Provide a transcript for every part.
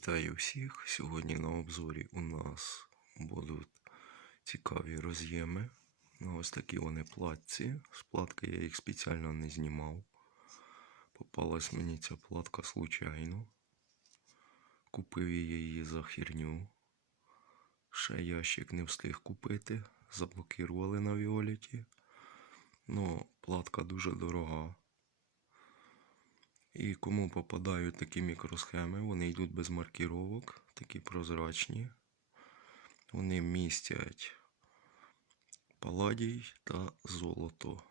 Вітаю всіх! Сьогодні на обзорі у нас будуть цікаві роз'єми. Ось такі вони платці. З платки я їх спеціально не знімав. Попалась мені ця платка случайно. Купив я її за херню. Ще ящик не встиг купити. Заблокували на Віоліті. Ну, платка дуже дорога. І кому попадають такі мікросхеми, вони йдуть без маркіровок, такі прозрачні. Вони містять паладій та золото.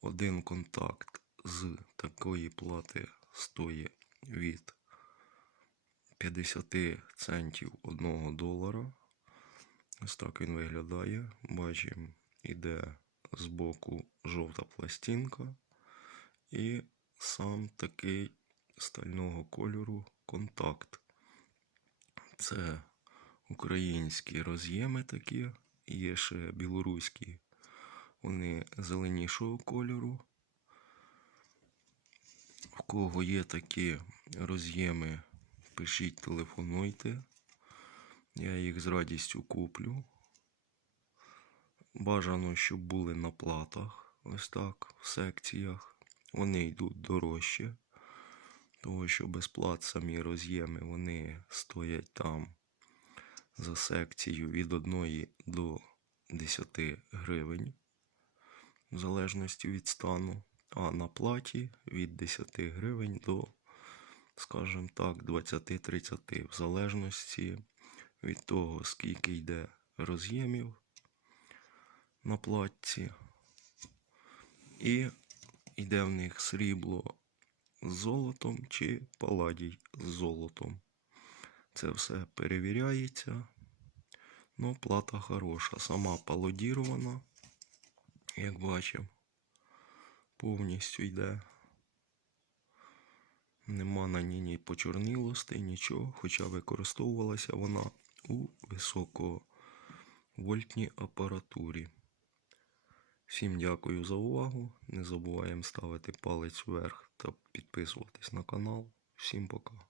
Один контакт з такої плати стоїть від 50 центів 1 долара. Ось так він виглядає. Бачимо, іде збоку жовта пластинка. І сам такий стального кольору контакт. Це українські роз'єми такі, є ще білоруські. Вони зеленішого кольору. В кого є такі роз'єми, пишіть, телефонуйте. Я їх з радістю куплю. Бажано, щоб були на платах, ось так, в секціях. Вони йдуть дорожче, тому що безплат самі роз'єми вони стоять там за секцію від 1 до 10 гривень, в залежності від стану, а на платі від 10 гривень до, скажімо так, 20-30, в залежності від того, скільки йде роз'ємів на платці. І йде в них срібло з золотом чи паладій з золотом. Це все перевіряється. Ну, плата хороша. Сама палодірована, як бачимо, повністю йде. Нема на ній ні почорнілостей, нічого, хоча використовувалася вона у високовольтній апаратурі. Всім дякую за увагу. Не забуваємо ставити палець вверх та підписуватись на канал. Всім пока.